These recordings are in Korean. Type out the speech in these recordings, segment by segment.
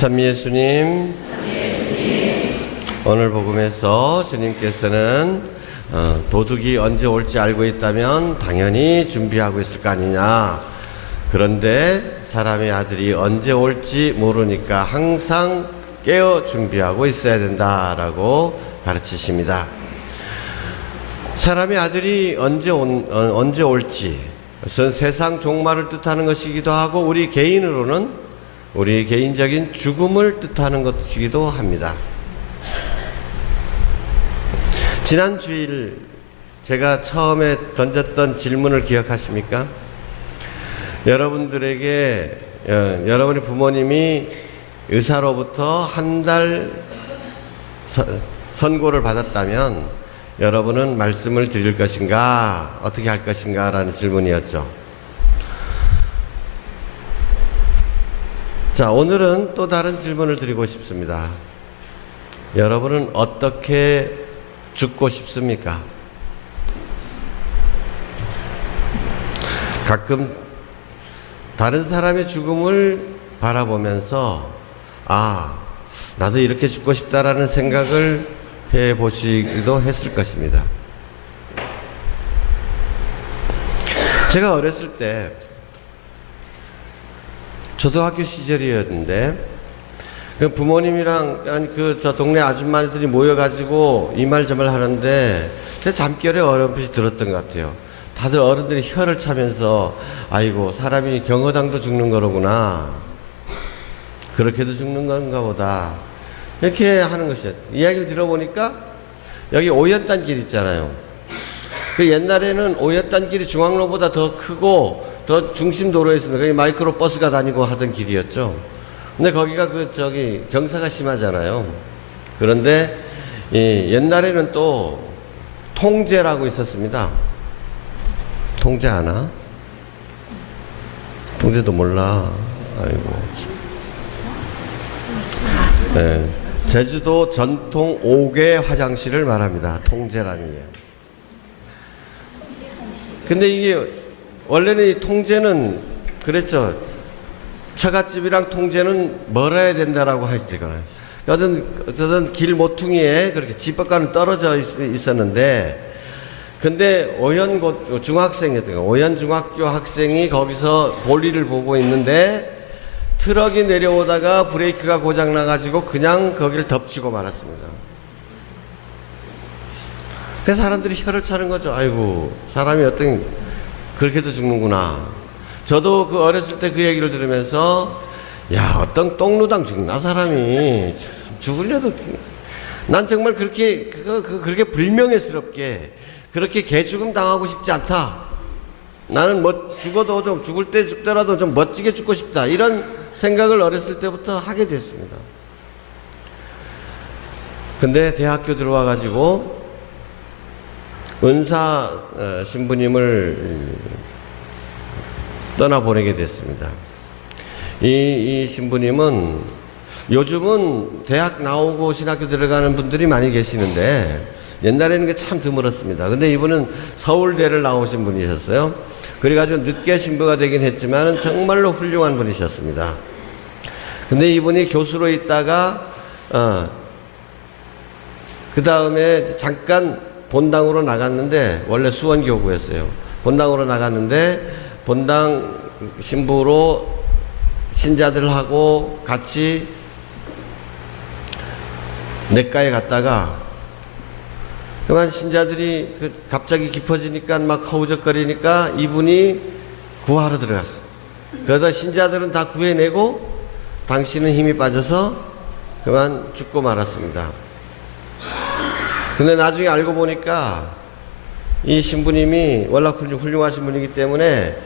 참 예수님, 오늘 복음에서 주님께서는 도둑이 언제 올지 알고 있다면 당연히 준비하고 있을 거 아니냐. 그런데 사람의 아들이 언제 올지 모르니까 항상 깨어 준비하고 있어야 된다라고 가르치십니다. 사람의 아들이 언제 올지, 그것은 세상 종말을 뜻하는 것이기도 하고 우리 개인으로는 우리 개인적인 죽음을 뜻하는 것이기도 합니다. 지난 주일 제가 처음에 던졌던 질문을 기억하십니까? 여러분들에게 여러분의 부모님이 의사로부터 한 달 선고를 받았다면 여러분은 말씀을 드릴 것인가, 어떻게 할 것인가 라는 질문이었죠. 자, 오늘은 또 다른 질문을 드리고 싶습니다. 여러분은 어떻게 죽고 싶습니까? 가끔 다른 사람의 죽음을 바라보면서 나도 이렇게 죽고 싶다라는 생각을 해보시기도 했을 것입니다. 제가 어렸을 때 초등학교 시절이었는데 부모님이랑 저 동네 아줌마들이 모여가지고 이 말 저 말 하는데 제가 잠결에 어렴풋이 들었던 것 같아요. 다들 어른들이 혀를 차면서 아이고 사람이 경허당도 죽는 거로구나, 그렇게도 죽는 건가 보다, 이렇게 하는 것이죠. 이야기를 들어보니까 여기 오연단 길 있잖아요. 그 옛날에는 오연단 길이 중앙로보다 더 크고 더 중심 도로에 있습니다. 거기 마이크로 버스가 다니고 하던 길이었죠. 근데 거기가 경사가 심하잖아요. 그런데 옛날에는 또 통제라고 있었습니다. 통제 아나? 통제도 몰라. 아이고. 네. 제주도 전통 5개 화장실을 말합니다. 통제라는 게. 근데 이게 원래는 이 통제는 그랬죠. 처갓집이랑 통제는 멀어야 된다라고 하시거든요. 어떤 길 모퉁이에 그렇게 집 밖과는 떨어져 있었는데, 근데 오연 중학생이었던 거예요. 오연 중학교 학생이 거기서 볼일을 보고 있는데 트럭이 내려오다가 브레이크가 고장 나가지고 그냥 거기를 덮치고 말았습니다. 그래서 사람들이 혀를 차는 거죠. 아이고, 사람이 그렇게도 죽는구나. 저도 어렸을 때 그 얘기를 들으면서 어떤 똥누당 죽나 사람이, 죽으려도. 난 정말 그렇게 불명예스럽게 그렇게 개죽음 당하고 싶지 않다. 나는 죽어도 좀 죽을 때 죽더라도 좀 멋지게 죽고 싶다, 이런 생각을 어렸을 때부터 하게 됐습니다. 근데 대학교 들어와 가지고 은사 신부님을 떠나보내게 됐습니다. 이 신부님은 요즘은 대학 나오고 신학교 들어가는 분들이 많이 계시는데 옛날에는 게 참 드물었습니다. 근데 이분은 서울대를 나오신 분이셨어요. 그래가지고 늦게 신부가 되긴 했지만 정말로 훌륭한 분이셨습니다. 근데 이분이 교수로 있다가 그 다음에 잠깐 본당으로 나갔는데, 원래 수원교구였어요. 본당으로 나갔는데 본당 신부로 신자들하고 같이 냇가에 갔다가 그만 신자들이 갑자기 깊어지니까 막 허우적거리니까 이분이 구하러 들어갔어요. 그러다 신자들은 다 구해내고 당신은 힘이 빠져서 그만 죽고 말았습니다. 근데 나중에 알고 보니까 이 신부님이 워낙 훌륭하신 분이기 때문에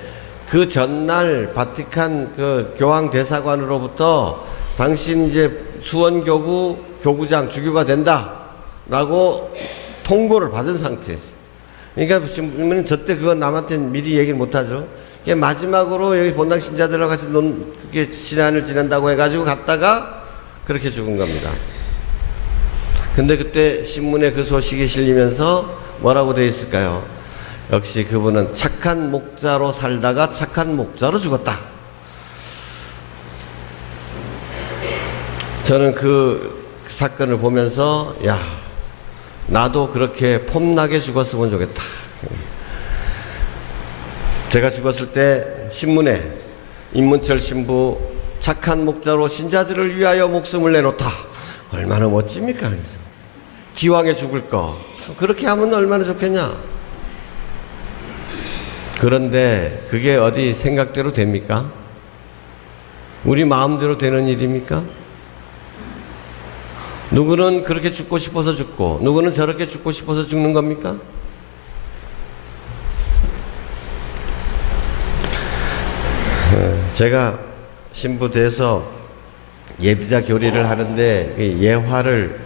그 전날 바티칸 교황 대사관으로부터 당신 이제 수원교구 교구장 주교가 된다라고 통보를 받은 상태였어요. 그러니까 신부님은 저때 그건 남한테 미리 얘기를 못하죠. 마지막으로 여기 본당 신자들하고 같이 시간을 지낸다고 해가지고 갔다가 그렇게 죽은 겁니다. 근데 그때 신문에 그 소식이 실리면서 뭐라고 되어 있을까요? 역시 그분은 착한 목자로 살다가 착한 목자로 죽었다. 저는 그 사건을 보면서 야, 나도 그렇게 폼나게 죽었으면 좋겠다. 제가 죽었을 때 신문에 임문철 신부 착한 목자로 신자들을 위하여 목숨을 내놓다. 얼마나 멋집니까? 기왕에 죽을 거 그렇게 하면 얼마나 좋겠냐. 그런데 그게 어디 생각대로 됩니까? 우리 마음대로 되는 일입니까? 누구는 그렇게 죽고 싶어서 죽고 누구는 저렇게 죽고 싶어서 죽는 겁니까? 제가 신부 돼서 예비자 교리를 하는데 예화를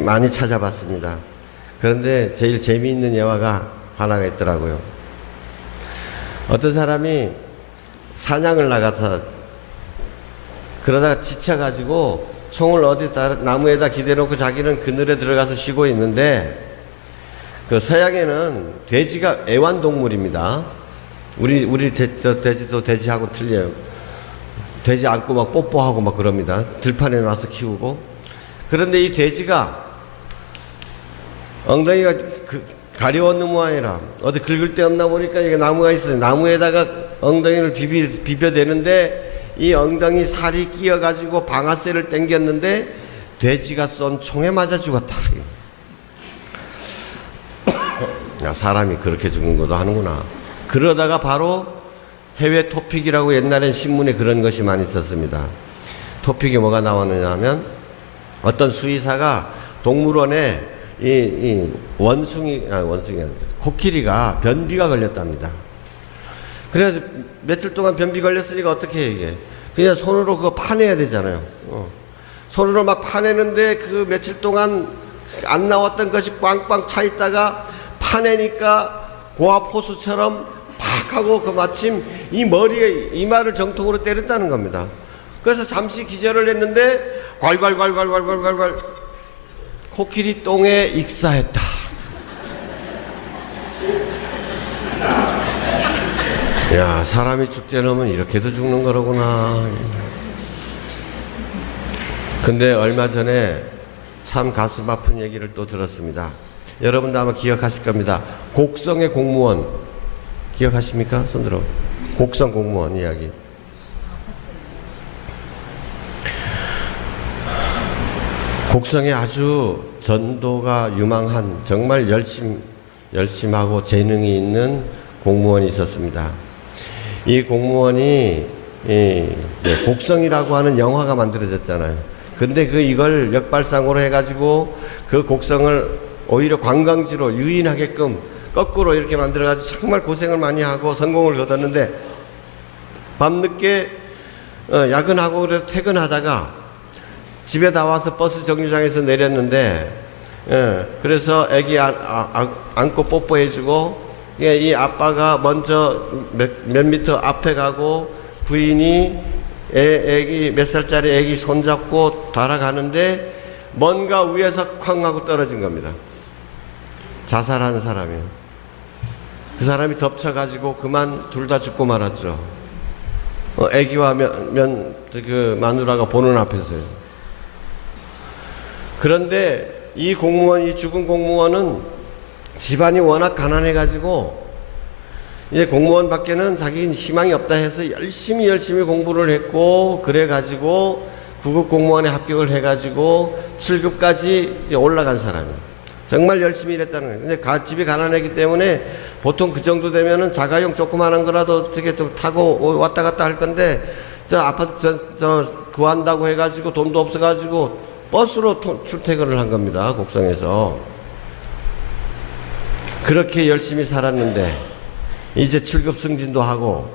많이 찾아봤습니다. 그런데 제일 재미있는 예화가 하나가 있더라고요. 어떤 사람이 사냥을 나가서 그러다가 지쳐가지고 총을 어디다 나무에다 기대놓고 자기는 그늘에 들어가서 쉬고 있는데 그 서양에는 돼지가 애완동물입니다. 우리 돼지도 돼지하고 틀려요. 돼지 안고 막 뽀뽀하고 막 그럽니다. 들판에 놔서 키우고. 그런데 이 돼지가 엉덩이가 가려웠는 모양이라 어디 긁을 데 없나 보니까 이게 나무가 있어요. 나무에다가 엉덩이를 비벼대는데 이 엉덩이 살이 끼어가지고 방아쇠를 당겼는데 돼지가 쏜 총에 맞아 죽었다. 야, 사람이 그렇게 죽는 것도 하는구나. 그러다가 바로 해외 토픽이라고 옛날엔 신문에 그런 것이 많이 있었습니다. 토픽이 뭐가 나왔느냐 하면 어떤 수의사가 동물원에 이 코끼리가 변비가 걸렸답니다. 그래서 며칠 동안 변비 걸렸으니까 어떻게 해 이게? 그냥 손으로 그거 파내야 되잖아요. 손으로 막 파내는데 그 며칠 동안 안 나왔던 것이 꽝꽝 차 있다가 파내니까 고압호수처럼 팍 하고 그 마침 이 머리에 이마를 정통으로 때렸다는 겁니다. 그래서 잠시 기절을 했는데 괄괄괄괄괄괄괄 코끼리 똥에 익사했다. 야, 사람이 죽지 않으면 이렇게도 죽는 거로구나. 근데 얼마 전에 참 가슴 아픈 얘기를 또 들었습니다. 여러분도 아마 기억하실 겁니다. 곡성의 공무원 기억하십니까? 손들어. 곡성 공무원 이야기. 곡성에 아주 전도가 유망한 정말 열심하고 재능이 있는 공무원이 있었습니다. 이 공무원이 곡성이라고 하는 영화가 만들어졌잖아요. 근데 이걸 역발상으로 해가지고 그 곡성을 오히려 관광지로 유인하게끔 거꾸로 이렇게 만들어가지고 정말 고생을 많이 하고 성공을 거뒀는데 밤늦게 야근하고 그래서 퇴근하다가 집에 다 와서 버스 정류장에서 내렸는데 그래서 애기 안고 뽀뽀해주고 이 아빠가 먼저 몇 미터 앞에 가고 부인이 애기 몇 살짜리 애기 손잡고 달아가는데 뭔가 위에서 쾅 하고 떨어진 겁니다. 자살하는 사람이요. 그 사람이 덮쳐가지고 그만 둘 다 죽고 말았죠. 애기와 그 마누라가 보는 앞에서요. 그런데 이 죽은 공무원은 집안이 워낙 가난해가지고 이제 공무원 밖에는 자기 희망이 없다 해서 열심히 공부를 했고 그래가지고 9급 공무원에 합격을 해가지고 7급까지 올라간 사람이에요. 정말 열심히 일했다는 거예요. 근데 집이 가난하기 때문에 보통 그 정도 되면은 자가용 조그만한 거라도 어떻게 좀 타고 왔다 갔다 할 건데 저 아파트 구한다고 해가지고 돈도 없어가지고 버스로 출퇴근을 한 겁니다. 곡성에서. 그렇게 열심히 살았는데 이제 7급 승진도 하고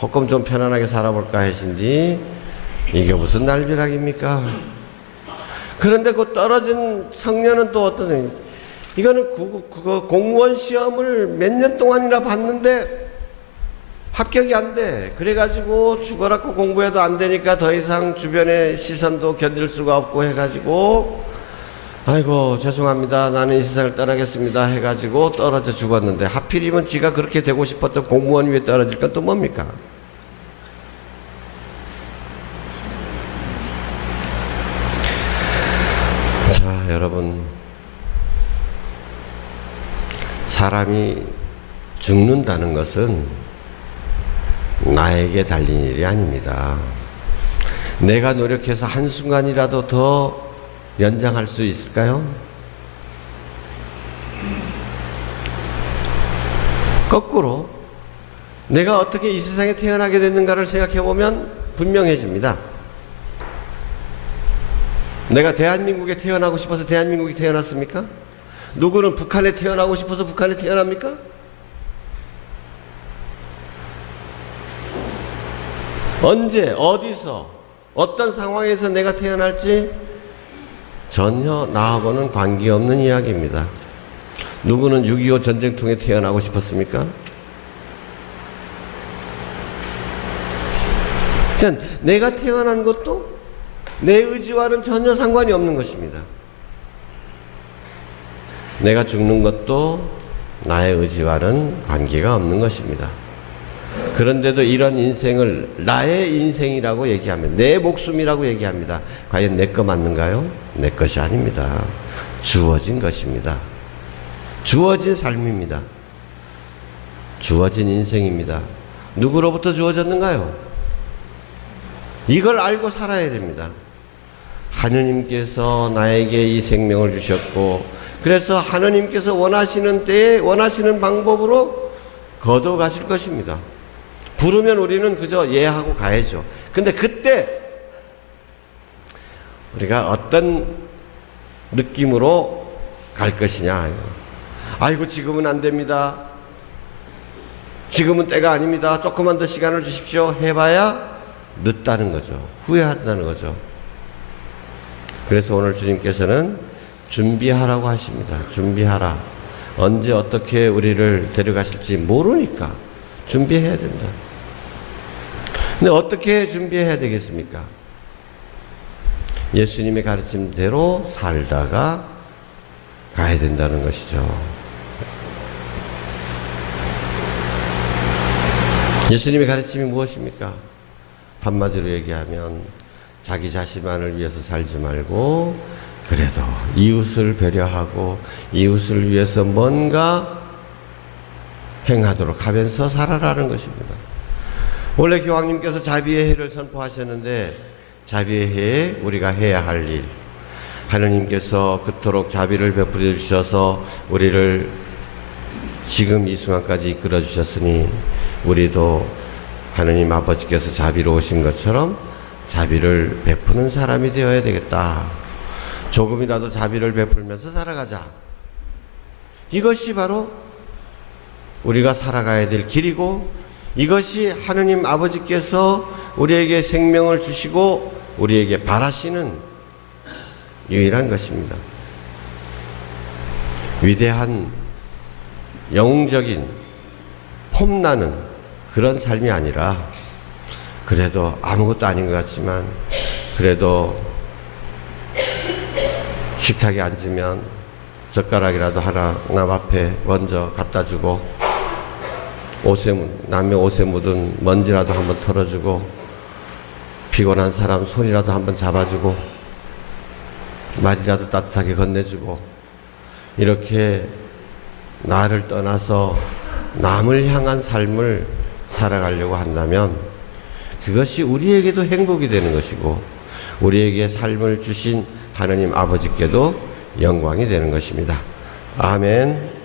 조금 좀 편안하게 살아볼까 하신지 이게 무슨 날벼락입니까? 그런데 그 떨어진 청년은 또 어떤 생각입니까? 이거는 그거 공무원 시험을 몇 년 동안이나 봤는데 합격이 안 돼. 그래가지고 죽어라고 공부해도 안 되니까 더 이상 주변의 시선도 견딜 수가 없고 해가지고 아이고 죄송합니다. 나는 이 세상을 떠나겠습니다. 해가지고 떨어져 죽었는데 하필이면 지가 그렇게 되고 싶었던 공무원 위에 떨어질 건 또 뭡니까? 자, 여러분, 사람이 죽는다는 것은 나에게 달린 일이 아닙니다. 내가 노력해서 한순간이라도 더 연장할 수 있을까요? 거꾸로 내가 어떻게 이 세상에 태어나게 됐는가를 생각해 보면 분명해집니다. 내가 대한민국에 태어나고 싶어서 대한민국에 태어났습니까? 누구는 북한에 태어나고 싶어서 북한에 태어납니까? 언제, 어디서, 어떤 상황에서 내가 태어날지 전혀 나하고는 관계없는 이야기입니다. 누구는 6.25 전쟁통에 태어나고 싶었습니까? 그러니까 내가 태어난 것도 내 의지와는 전혀 상관이 없는 것입니다. 내가 죽는 것도 나의 의지와는 관계가 없는 것입니다. 그런데도 이런 인생을 나의 인생이라고 얘기하면, 내 목숨이라고 얘기합니다. 과연 내 거 맞는가요? 내 것이 아닙니다. 주어진 것입니다. 주어진 삶입니다. 주어진 인생입니다. 누구로부터 주어졌는가요? 이걸 알고 살아야 됩니다. 하느님께서 나에게 이 생명을 주셨고, 그래서 하느님께서 원하시는 때에 원하시는 방법으로 거둬 가실 것입니다. 부르면 우리는 그저 예하고 가야죠. 근데 그때 우리가 어떤 느낌으로 갈 것이냐. 아이고, 지금은 안 됩니다. 지금은 때가 아닙니다. 조금만 더 시간을 주십시오. 해봐야 늦다는 거죠. 후회한다는 거죠. 그래서 오늘 주님께서는 준비하라고 하십니다. 준비하라. 언제 어떻게 우리를 데려가실지 모르니까 준비해야 된다. 근데 어떻게 준비해야 되겠습니까? 예수님의 가르침대로 살다가 가야 된다는 것이죠. 예수님의 가르침이 무엇입니까? 한마디로 얘기하면 자기 자신만을 위해서 살지 말고 그래도 이웃을 배려하고 이웃을 위해서 뭔가 행하도록 하면서 살아라는 것입니다. 원래 교황님께서 자비의 해를 선포하셨는데, 자비의 해에 우리가 해야 할 일, 하느님께서 그토록 자비를 베풀어 주셔서 우리를 지금 이 순간까지 이끌어 주셨으니 우리도 하느님 아버지께서 자비로우신 것처럼 자비를 베푸는 사람이 되어야 되겠다. 조금이라도 자비를 베풀면서 살아가자. 이것이 바로 우리가 살아가야 될 길이고, 이것이 하느님 아버지께서 우리에게 생명을 주시고 우리에게 바라시는 유일한 것입니다. 위대한 영웅적인 폼나는 그런 삶이 아니라, 그래도 아무것도 아닌 것 같지만 그래도 식탁에 앉으면 젓가락이라도 하나 남 앞에 먼저 갖다 주고, 남의 옷에 묻은 먼지라도 한번 털어주고, 피곤한 사람 손이라도 한번 잡아주고, 말이라도 따뜻하게 건네주고, 이렇게 나를 떠나서 남을 향한 삶을 살아가려고 한다면 그것이 우리에게도 행복이 되는 것이고, 우리에게 삶을 주신 하느님 아버지께도 영광이 되는 것입니다. 아멘.